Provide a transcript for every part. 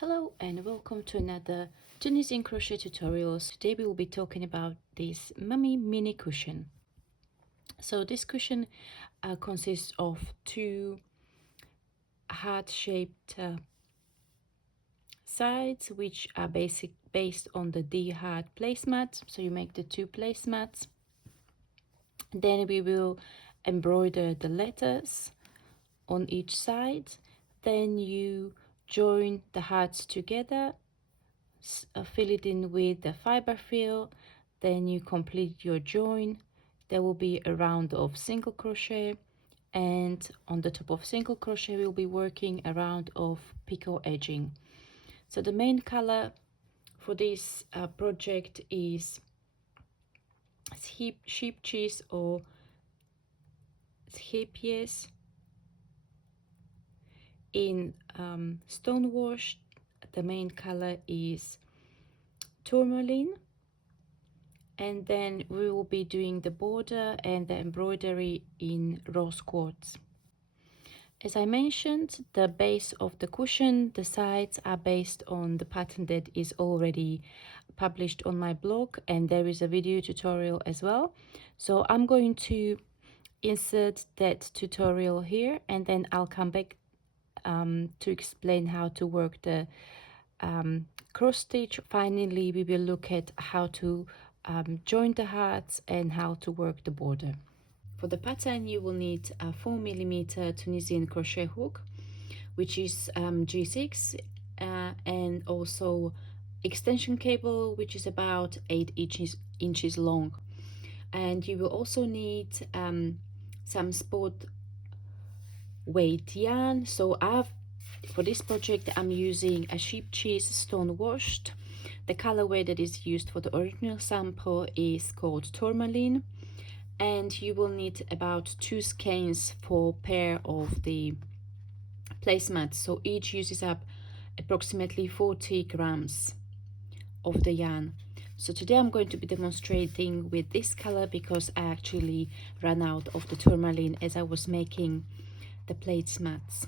Hello and welcome to another Tunisian crochet tutorials. Today we will be talking about this mummy mini cushion. So this cushion consists of two heart-shaped sides, which are based on the D-heart placemat. So you make the two placemats. Then we will embroider the letters on each side. Then you join the hearts together, fill it in with the fiber fill, then you complete your join. There will be a round of single crochet, and on the top of single crochet we'll be working a round of picot edging. So the main color for this project is sheep cheese or pièce in stone wash. The main color is tourmaline, and then we will be doing the border and the embroidery in rose quartz. As I mentioned, the base of the cushion, the sides are based on the pattern that is already published on my blog, and there is a video tutorial as well. So I'm going to insert that tutorial here, and then I'll come back to explain how to work the cross stitch. Finally, we will look at how to join the hearts and how to work the border. For the pattern, you will need a 4mm Tunisian crochet hook, which is G6, and also extension cable, which is about 8 inches long. And you will also need some sport weight yarn. So for this project I'm using a sheep cheese stone washed. The colorway that is used for the original sample is called tourmaline, and you will need about 2 skeins for pair of the placemats, so each uses up approximately 40 grams of the yarn. So today I'm going to be demonstrating with this color because I actually ran out of the tourmaline as I was making the placemats.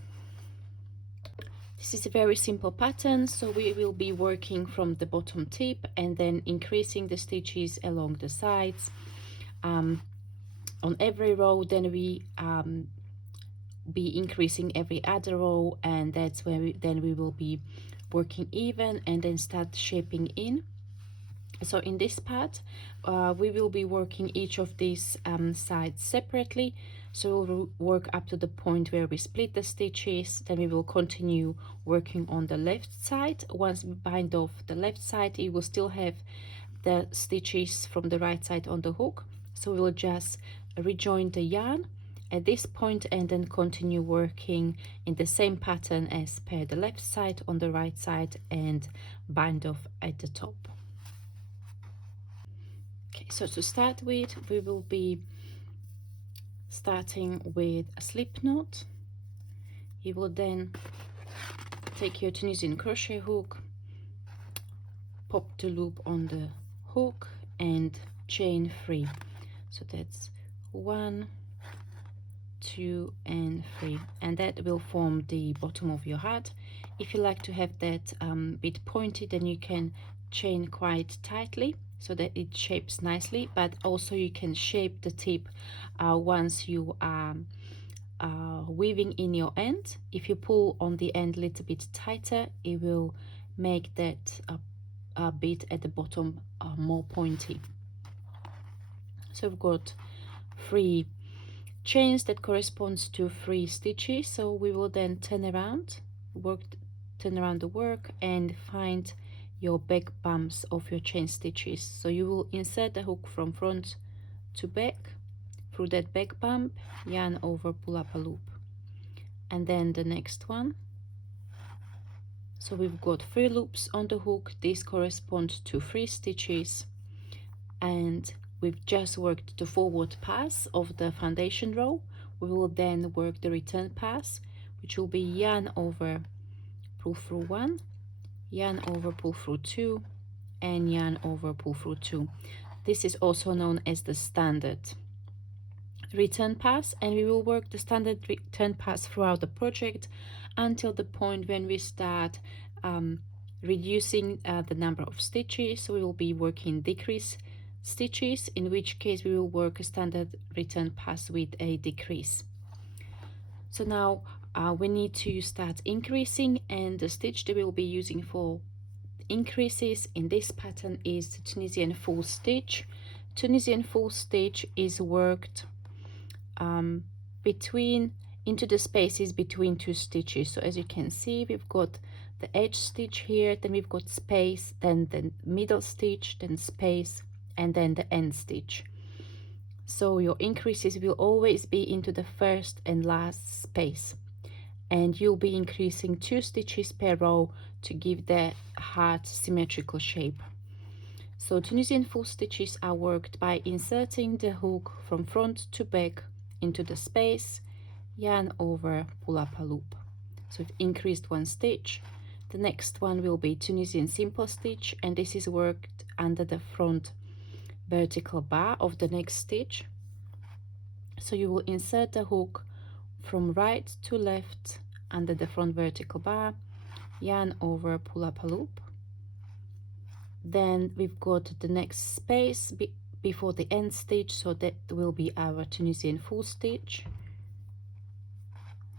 This is a very simple pattern, so we will be working from the bottom tip and then increasing the stitches along the sides on every row. Then we be increasing every other row, and that's where we will be working even and then start shaping in. So in this part we will be working each of these sides separately. So we'll work up to the point where we split the stitches, then we will continue working on the left side. Once we bind off the left side, you will still have the stitches from the right side on the hook, so we'll just rejoin the yarn at this point and then continue working in the same pattern as per the left side on the right side and bind off at the top. Okay, so to start with, we will be starting with a slip knot. You will then take your Tunisian crochet hook, pop the loop on the hook and chain 3. So that's 1, 2 and 3, and that will form the bottom of your heart. If you like to have that bit pointy, then you can chain quite tightly so that it shapes nicely, but also you can shape the tip once you are weaving in your end. If you pull on the end a little bit tighter, it will make that bit at the bottom more pointy. So we've got 3 chains that corresponds to 3 stitches, so we will then turn around the work and find your back bumps of your chain stitches. So you will insert the hook from front to back through that back bump, yarn over, pull up a loop, and then the next one. So we've got 3 loops on the hook. These correspond to 3 stitches, and we've just worked the forward pass of the foundation row. We will then work the return pass, which will be yarn over, pull through 1, yarn over, pull through 2, and yarn over, pull through 2. This is also known as the standard return pass, and we will work the standard return pass throughout the project until the point when we start reducing the number of stitches, so we will be working decrease stitches, in which case we will work a standard return pass with a decrease. So now we need to start increasing, and the stitch that we will be using for increases in this pattern is the Tunisian full stitch. Tunisian full stitch is worked into the spaces between two stitches. So as you can see, we've got the edge stitch here, then we've got space, then the middle stitch, then space, and then the end stitch. So your increases will always be into the first and last space, and you'll be increasing 2 stitches per row to give the heart symmetrical shape. So Tunisian full stitches are worked by inserting the hook from front to back into the space, yarn over, pull up a loop. So we've increased 1 stitch. The next one will be Tunisian simple stitch, and this is worked under the front vertical bar of the next stitch. So you will insert the hook from right to left under the front vertical bar, yarn over, pull up a loop. Then we've got the next space before the end stitch, so that will be our Tunisian full stitch.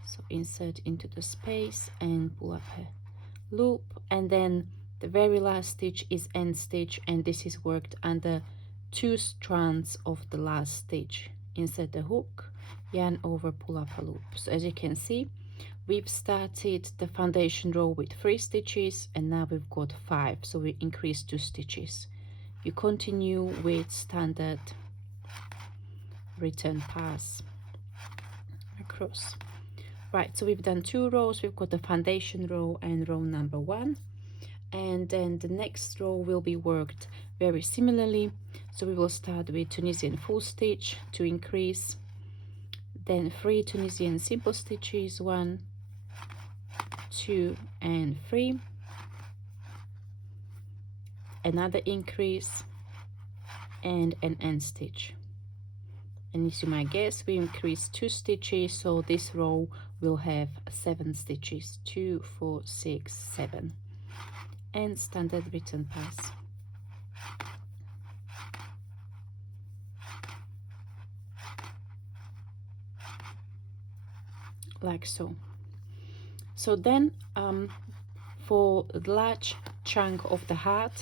So insert into the space and pull up a loop, and then the very last stitch is end stitch, and this is worked under 2 strands of the last stitch. Insert the hook, yarn over, pull up a loop. So as you can see, we've started the foundation row with 3 stitches, and now we've got 5, so we increased 2 stitches. You continue with standard return pass across. Right, so we've done 2 rows. We've got the foundation row and row number 1, and then the next row will be worked very similarly. So we will start with Tunisian full stitch to increase, then 3 Tunisian simple stitches, 1, 2 and 3, another increase, and an end stitch. And as you might guess, we increased 2 stitches, so this row will have 7 stitches, 2, 4, 6, 7, and standard return pass. Like so. So then for the large chunk of the heart,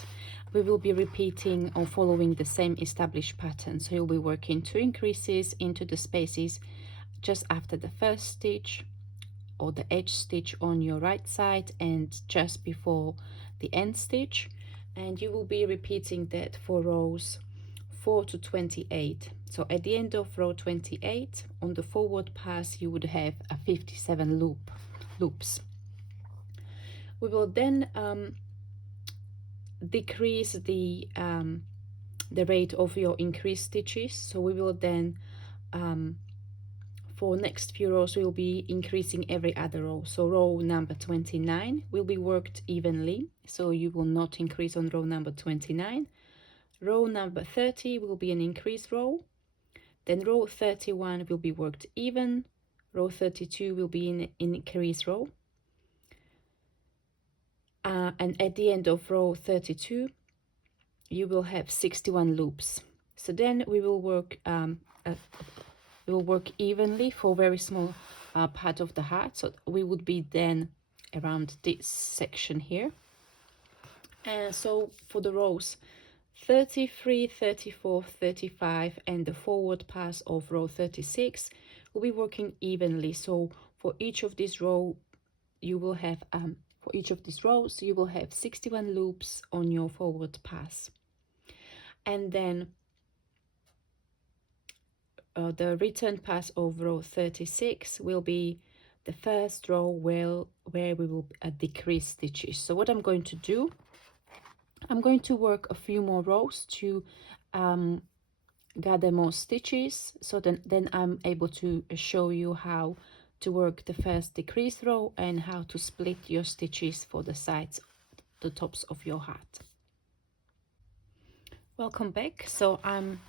we will be repeating or following the same established pattern. So you'll be working 2 increases into the spaces just after the first stitch or the edge stitch on your right side and just before the end stitch, and you will be repeating that for rows 4 to 28. So at the end of row 28 on the forward pass, you would have a 57 loops. We will then decrease the rate of your increased stitches. So we will then for next few rows we will be increasing every other row. So row number 29 will be worked evenly, so you will not increase on row number 29. Row number 30 will be an increase row, then row 31 will be worked even, row 32 will be an increase row, and at the end of row 32 you will have 61 loops. So then we will work evenly for very small part of the heart. So we would be then around this section here. And so for the rows 33, 34, 35 and the forward pass of row 36, we'll be working evenly. So for each of these rows you will have 61 loops on your forward pass. And then the return pass of row 36 will be the first row where we will decrease stitches. So what I'm going to do, I'm going to work a few more rows to gather more stitches, so then I'm able to show you how to work the first decrease row and how to split your stitches for the sides, the tops of your heart. Welcome back. So I'm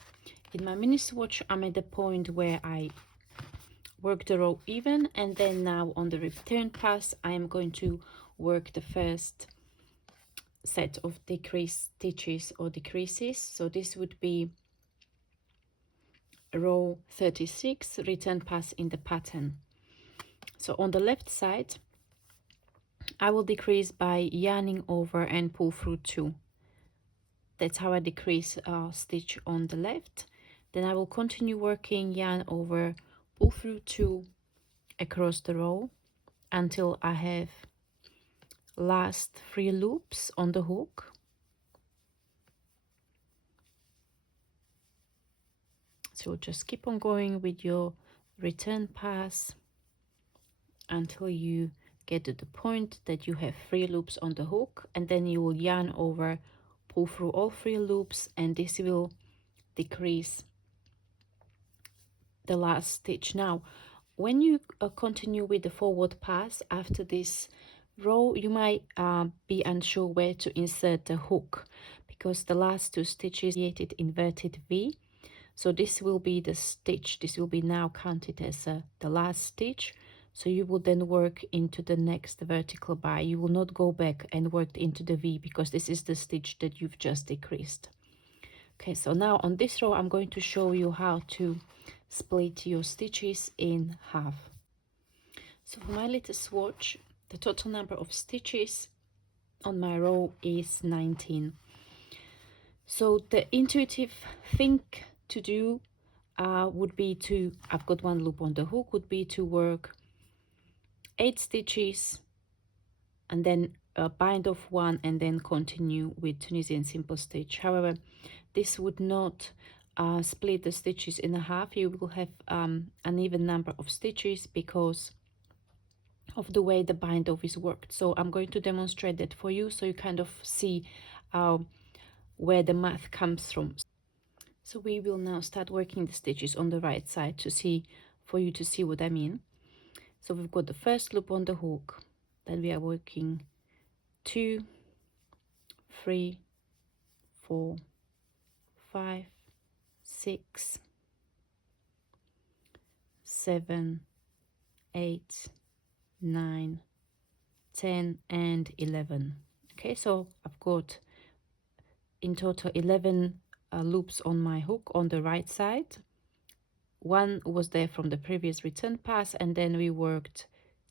in my mini swatch. I'm at the point where I work the row even, and then now on the return pass I am going to work the first set of decrease stitches or decreases. So this would be row 36, return pass in the pattern. So on the left side, I will decrease by yarning over and pull through 2. That's how I decrease stitch on the left. Then I will continue working, yarn over, pull through 2 across the row until I have last 3 loops on the hook. So just keep on going with your return pass until you get to the point that you have 3 loops on the hook, and then you will yarn over, pull through all 3 loops, and this will decrease the last stitch. Now when you continue with the forward pass after this row, you might be unsure where to insert the hook, because the last 2 stitches created inverted V. So this will be the stitch, this will be now counted as the last stitch. So you will then work into the next vertical bar. You will not go back and work into the V, because this is the stitch that you've just decreased. Okay, so now on this row I'm going to show you how to split your stitches in half. So for my little swatch, the total number of stitches on my row is 19. So the intuitive thing to do would be to, I've got 1 loop on the hook, would be to work 8 stitches and then bind off 1 and then continue with Tunisian simple stitch. However, this would not split the stitches in half. You will have an even number of stitches because of the way the bind off is worked. So I'm going to demonstrate that for you, so you kind of see where the math comes from. So we will now start working the stitches on the right side to see, for you to see what I mean. So we've got the first loop on the hook, then we are working 2, 3, 4, 5, 6, 7, 8, 9, 10 and 11. Okay, so I've got in total 11 loops on my hook on the right side. 1 was there from the previous return pass, and then we worked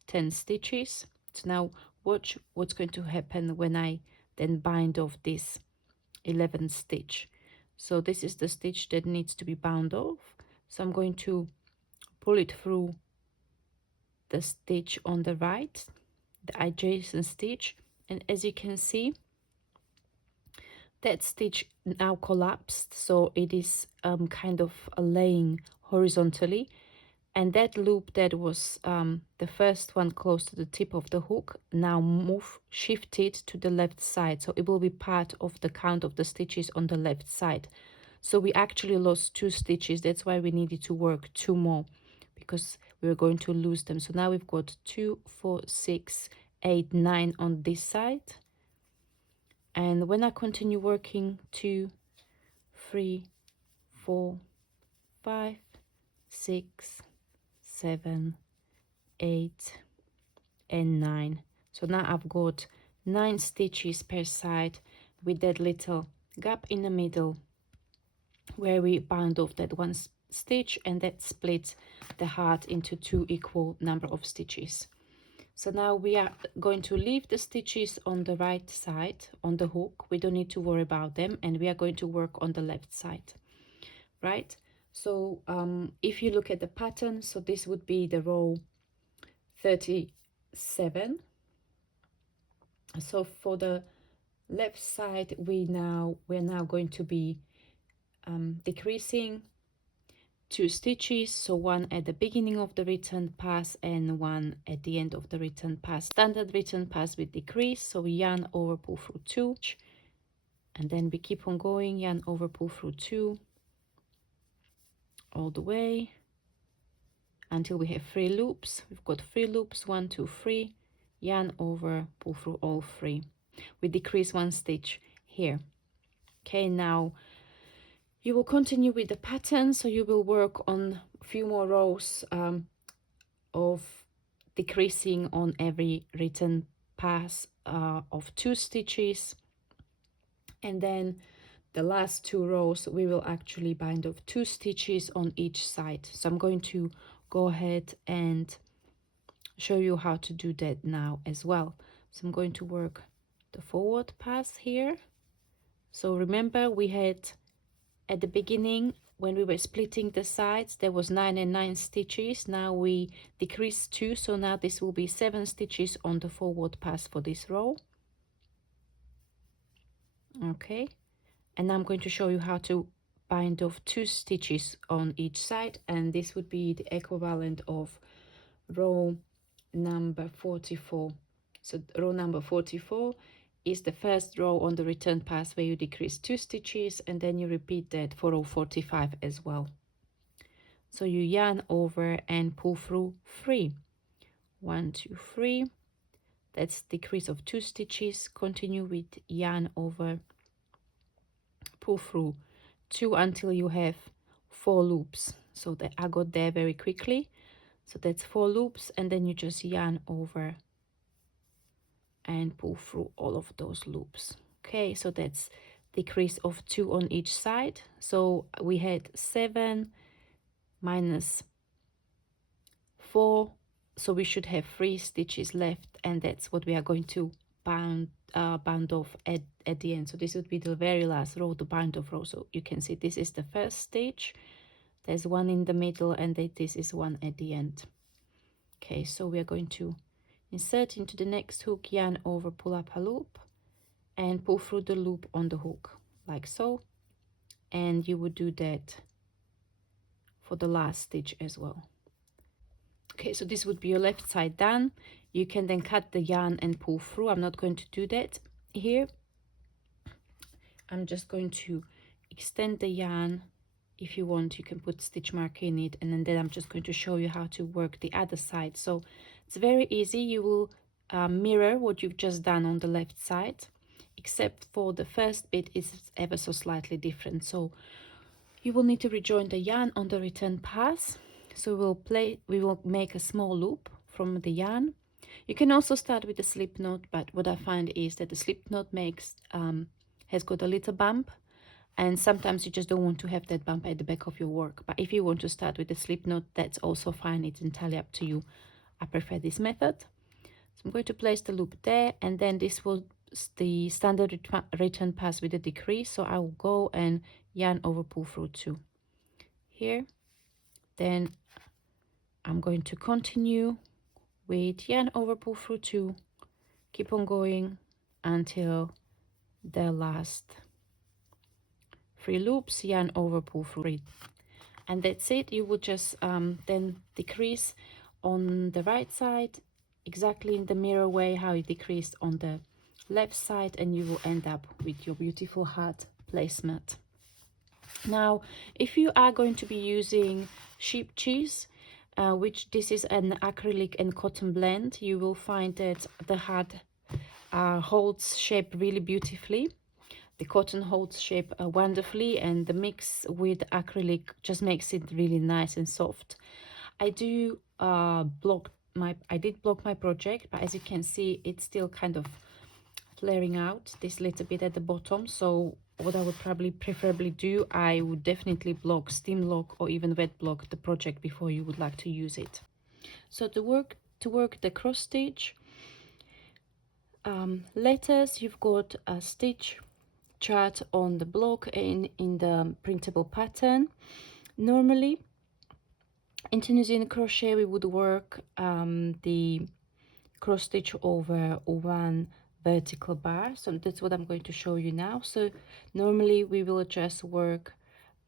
10 stitches. So now watch what's going to happen when I then bind off this 11th stitch. So this is the stitch that needs to be bound off. So I'm going to pull it through the stitch on the right, the adjacent stitch, and as you can see, that stitch now collapsed, so it is kind of laying horizontally, and that loop that was the first one close to the tip of the hook now shifted to the left side, so it will be part of the count of the stitches on the left side. So we actually lost 2 stitches. That's why we needed to work 2 more, because we were going to lose them. So now we've got 2, 4, 6, 8, 9 on this side. And when I continue working 2, 3, 4, 5, 6, 7, 8 and 9. So now I've got 9 stitches per side with that little gap in the middle where we bound off that 1 stitch, and that splits the heart into 2 equal number of stitches. So now we are going to leave the stitches on the right side on the hook. We don't need to worry about them, and we are going to work on the left side, right? So if you look at the pattern, so this would be the row 37. So for the left side, we're now going to be decreasing 2 stitches, so 1 at the beginning of the return pass and 1 at the end of the return pass. Standard return pass with decrease, so we yarn over, pull through 2, and then we keep on going, yarn over, pull through 2 all the way until we have 3 loops. We've got 3 loops, 1, 2, 3, yarn over, pull through all 3. We decrease 1 stitch here. Okay, now you will continue with the pattern, so you will work on a few more rows of decreasing on every return pass of 2 stitches, and then the last 2 rows we will actually bind off 2 stitches on each side. So I'm going to go ahead and show you how to do that now as well. So I'm going to work the forward pass here. So remember, we had at the beginning when we were splitting the sides, there was 9 and 9 stitches. Now we decreased 2, so now this will be 7 stitches on the forward pass for this row. Okay, and I'm going to show you how to bind off 2 stitches on each side, and this would be the equivalent of row number 44. So row number 44 is the first row on the return pass where you decrease 2 stitches, and then you repeat that for row 45 as well. So you yarn over and pull through 3. 1, 2, 3. That's decrease of 2 stitches. Continue with yarn over, pull through 2 until you have 4 loops. So that I got there very quickly. So that's 4 loops, and then you just yarn over and pull through all of those loops. Okay, so that's decrease of 2 on each side. So we had 7 minus 4, so we should have 3 stitches left, and that's what we are going to bind off at the end. So this would be the very last row, the bind off row. So you can see this is the first stitch, there's 1 in the middle, and this is 1 at the end. Okay, so we are going to insert into the next hook, yarn over, pull up a loop, and pull through the loop on the hook like so, and you would do that for the last stitch as well. Okay, so this would be your left side done. You can then cut the yarn and pull through. I'm not going to do that here. I'm just going to extend the yarn. If you want, you can put stitch mark in it, and then I'm just going to show you how to work the other side. So it's very easy. You will mirror what you've just done on the left side, except for the first bit is ever so slightly different. So you will need to rejoin the yarn on the return pass. So we will make a small loop from the yarn. You can also start with a slip knot, but what I find is that the slip knot has got a little bump, and sometimes you just don't want to have that bump at the back of your work. But if you want to start with a slip knot, that's also fine. It's entirely up to you. I prefer this method. So I'm going to place the loop there, and then this will the standard return pass with a decrease. So I will go and yarn over, pull through 2 here. Then I'm going to continue with yarn over, pull through 2, keep on going until the last 3 loops, yarn over, pull through 3, and that's it. You would just then decrease on the right side exactly in the mirror way how you decreased on the left side, and you will end up with your beautiful heart placemat. Now, if you are going to be using sheep cheese, which this is an acrylic and cotton blend, you will find that the heart holds shape really beautifully. The cotton holds shape wonderfully, and the mix with acrylic just makes it really nice and soft. I did block my project, but as you can see, it's still kind of flaring out this little bit at the bottom. So what I would preferably do, I would definitely steam lock or even wet block the project before you would like to use it. So to work the cross stitch letters, you've got a stitch chart on the block in the printable pattern. Normally in Tunisian crochet we would work the cross stitch over 1 vertical bar. So that's what I'm going to show you now. So normally we will just work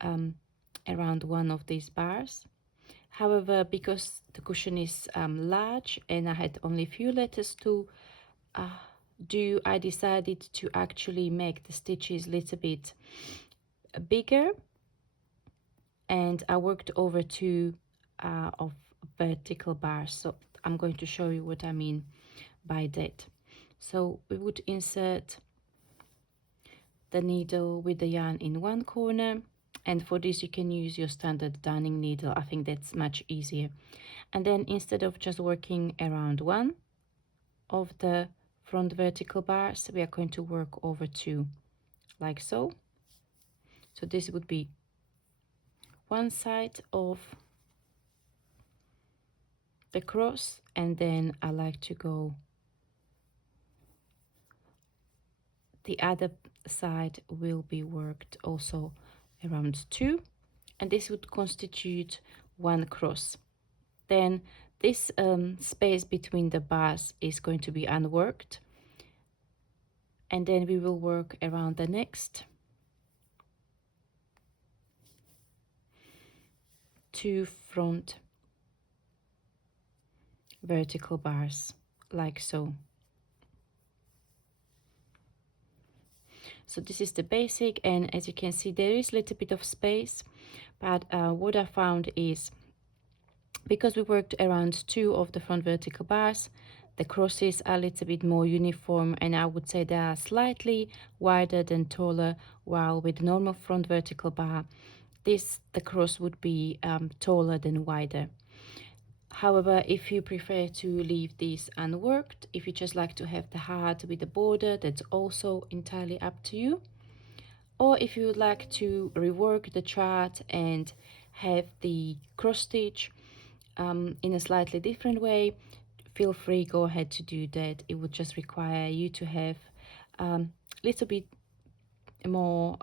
around one of these bars. However, because the cushion is large and I had only a few letters to do, I decided to actually make the stitches a little bit bigger, and I worked over 2 of vertical bars. So I'm going to show you what I mean by that. So we would insert the needle with the yarn in one corner, and for this you can use your standard darning needle. I think that's much easier. And then instead of just working around one of the front vertical bars, we are going to work over 2, like so. So this would be one side of the cross, and then I like to go the other side will be worked also around 2, and this would constitute one cross. Then this space between the bars is going to be unworked, and then we will work around the next 2 front vertical bars, like so. So this is the basic, and as you can see there is a little bit of space, but what I found is, because we worked around 2 of the front vertical bars, the crosses are a little bit more uniform, and I would say they are slightly wider than taller, while with the normal front vertical bar, the cross would be taller than wider. However, if you prefer to leave this unworked, if you just like to have the heart with the border, that's also entirely up to you. Or if you would like to rework the chart and have the cross stitch in a slightly different way, feel free, go ahead to do that. It would just require you to have a little bit more,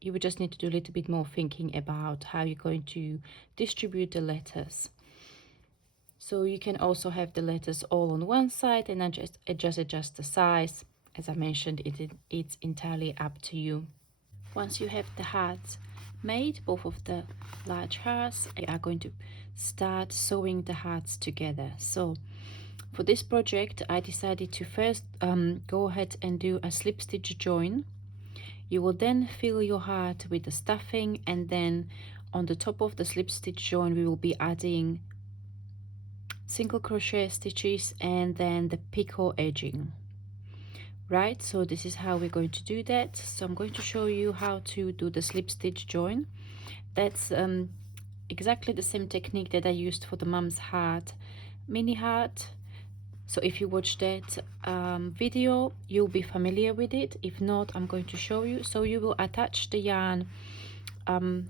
you would just need to do a little bit more thinking about how you're going to distribute the letters. So you can also have the letters all on one side and then just adjust the size. As I mentioned, it's entirely up to you. Once you have the hearts made, both of the large hearts, you are going to start sewing the hearts together. So for this project, I decided to first go ahead and do a slip stitch join. You will then fill your heart with the stuffing, and then on the top of the slip stitch join we will be adding single crochet stitches and then the picot edging. Right, so this is how we're going to do that. So I'm going to show you how to do the slip stitch join. That's exactly the same technique that I used for the mum's heart, mini heart. So if you watch that video, you'll be familiar with it. If not, I'm going to show you. So you will attach the yarn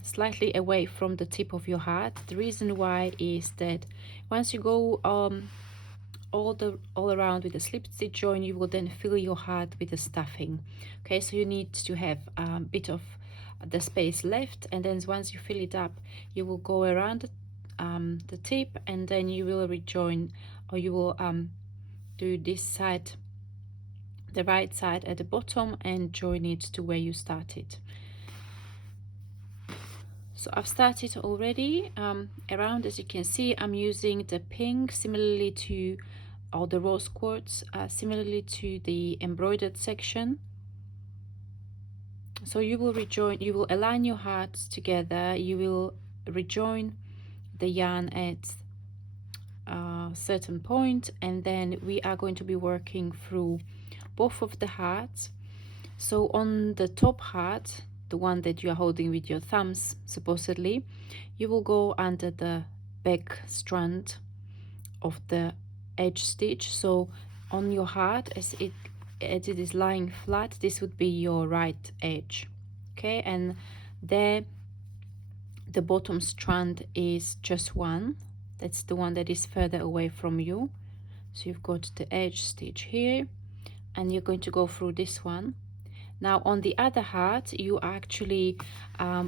slightly away from the tip of your heart. The reason why is that once you go all around with the slip stitch join, you will then fill your heart with the stuffing. Okay, so you need to have a bit of the space left, and then once you fill it up, you will go around the tip, and then you will rejoin, or you will do this side, the right side at the bottom, and join it to where you started. So I've started already around. As you can see, I'm using the pink similarly to, or the rose quartz similarly to the embroidered section. So you will rejoin, you will align your hearts together, you will rejoin the yarn at a certain point, and then we are going to be working through both of the hearts. So on the top heart, the one that you are holding with your thumbs supposedly, you will go under the back strand of the edge stitch. So on your heart, as it is lying flat, this would be your right edge. Okay, and there the bottom strand is just one, that's the one that is further away from you. So you've got the edge stitch here, and you're going to go through this one. Now on the other heart, you actually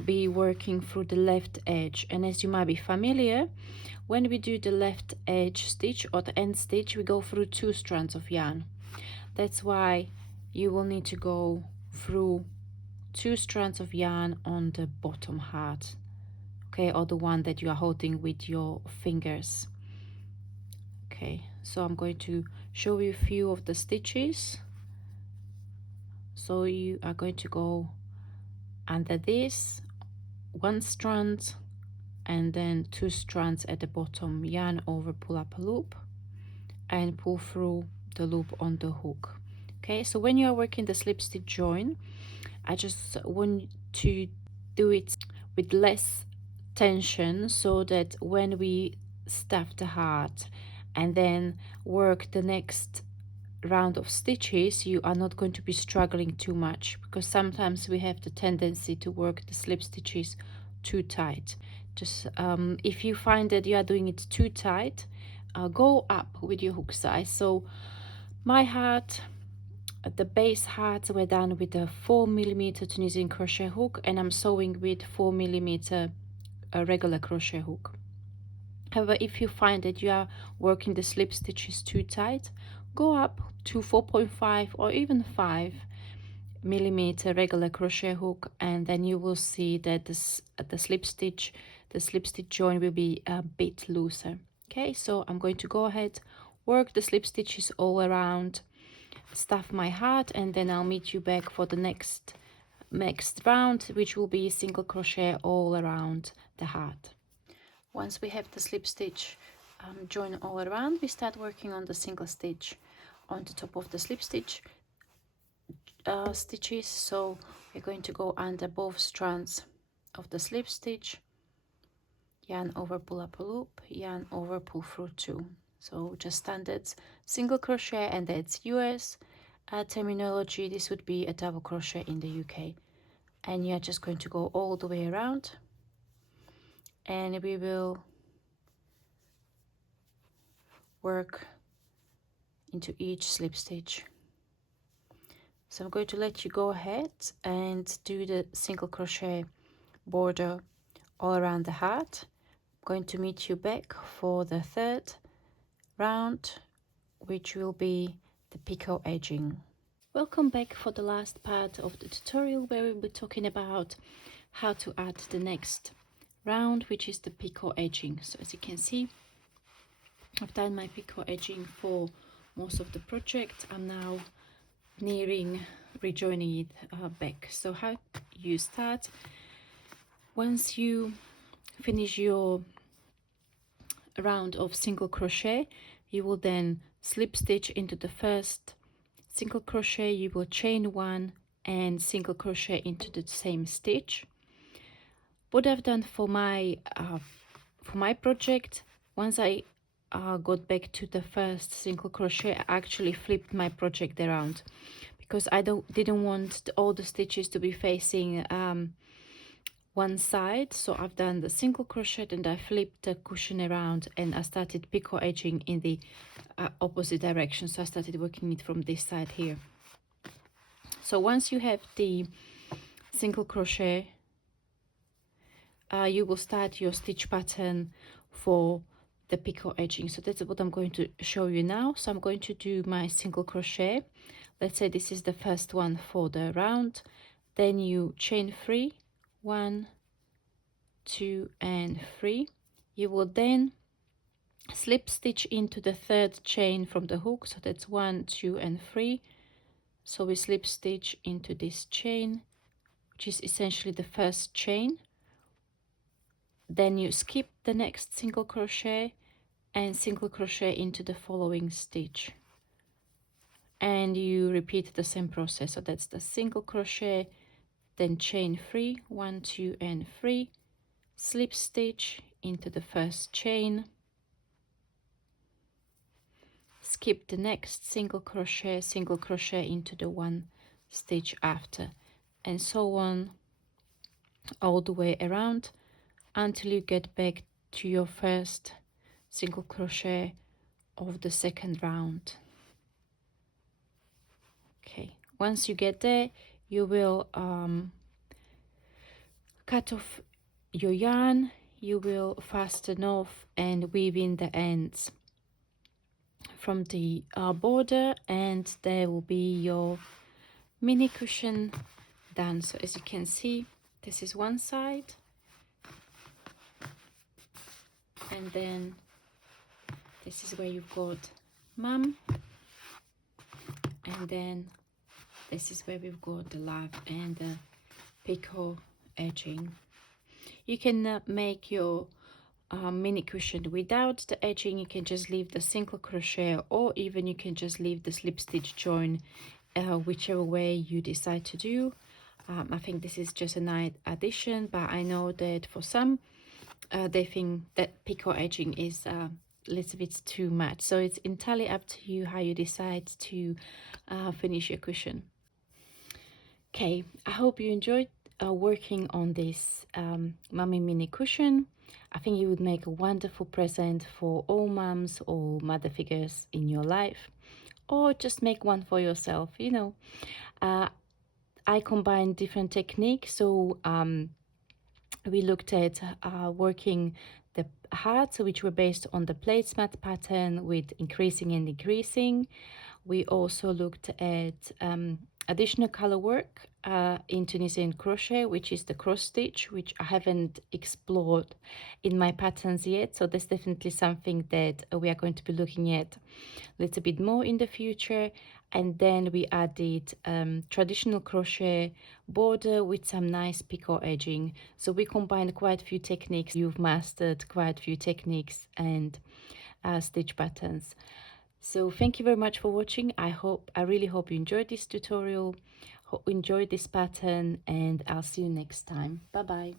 be working through the left edge, and as you might be familiar, when we do the left edge stitch or the end stitch, we go through 2 strands of yarn. That's why you will need to go through 2 strands of yarn on the bottom heart, okay, or the one that you are holding with your fingers. Okay, so I'm going to show you a few of the stitches. So you are going to go under this 1 strand, and then 2 strands at the bottom, yarn over, pull up a loop, and pull through the loop on the hook. Okay, so when you are working the slip stitch join, I just want to do it with less tension, so that when we stuff the heart and then work the next round of stitches, you are not going to be struggling too much, because sometimes we have the tendency to work the slip stitches too tight. Just if you find that you are doing it too tight, go up with your hook size. So my heart, the base hearts were done with a 4mm Tunisian crochet hook, and I'm sewing with 4mm regular crochet hook. However, if you find that you are working the slip stitches too tight, go up to 4.5 or even 5mm regular crochet hook, and then you will see that the slip stitch joint will be a bit looser. Okay, so I'm going to go ahead, work the slip stitches all around, stuff my heart, and then I'll meet you back for the next round, which will be single crochet all around the heart. Once we have the slip stitch join all around, we start working on the single stitch on the top of the slip stitch stitches. So we're going to go under both strands of the slip stitch, yarn over, pull up a loop, yarn over, pull through 2. So just standard single crochet, and that's US terminology. This would be a double crochet in the UK. And you're just going to go all the way around, and we will work into each slip stitch. So I'm going to let you go ahead and do the single crochet border all around the heart. I'm going to meet you back for the third round, which will be the picot edging. Welcome back for the last part of the tutorial, where we'll be talking about how to add the next round, which is the picot edging. So as you can see, I've done my picot edging for most of the project. I'm now nearing rejoining it back. So how you start: once you finish your round of single crochet, you will then slip stitch into the first single crochet, you will chain 1 and single crochet into the same stitch. What I've done for my project, once I got back to the first single crochet, I actually flipped my project around, because I didn't want all the stitches to be facing one side. So I've done the single crochet, and I flipped the cushion around, and I started picot edging in the opposite direction. So I started working it from this side here. So once you have the single crochet, you will start your stitch pattern for the picot edging. So that's what I'm going to show you now. So I'm going to do my single crochet. Let's say this is the first one for the round. Then you chain 3, 1, 2 and 3. You will then slip stitch into the third chain from the hook. So that's 1, 2 and 3. So we slip stitch into this chain, which is essentially the first chain. Then you skip the next single crochet and single crochet into the following stitch, and you repeat the same process. So that's the single crochet, then chain 3, 1, 2 and 3, slip stitch into the first chain, skip the next single crochet into the one stitch after, and so on all the way around until you get back to your first single crochet of the second round. Okay, once you get there, you will cut off your yarn, you will fasten off and weave in the ends from the border, and there will be your mini cushion done. So as you can see, this is one side, and then this is where you've got mum, and then this is where we've got the love and the picot edging. You can make your mini cushion without the edging. You can just leave the single crochet, or even you can just leave the slip stitch join, whichever way you decide to do. I think this is just a nice addition, but I know that for some they think that picot edging is a little bit too much. So it's entirely up to you how you decide to finish your cushion. Okay, I hope you enjoyed working on this Mummy Mini cushion. I think it would make a wonderful present for all mums or mother figures in your life, or just make one for yourself. I combined different techniques. So we looked at working the hearts, which were based on the placemat pattern with increasing and decreasing. We also looked at additional color work in Tunisian crochet, which is the cross stitch, which I haven't explored in my patterns yet. So that's definitely something that we are going to be looking at a little bit more in the future. And then we added traditional crochet border with some nice picot edging. So we combined quite a few techniques. You've mastered quite a few techniques and stitch patterns. So thank you very much for watching. I really hope you enjoyed this tutorial, enjoyed this pattern, and I'll see you next time. Bye bye.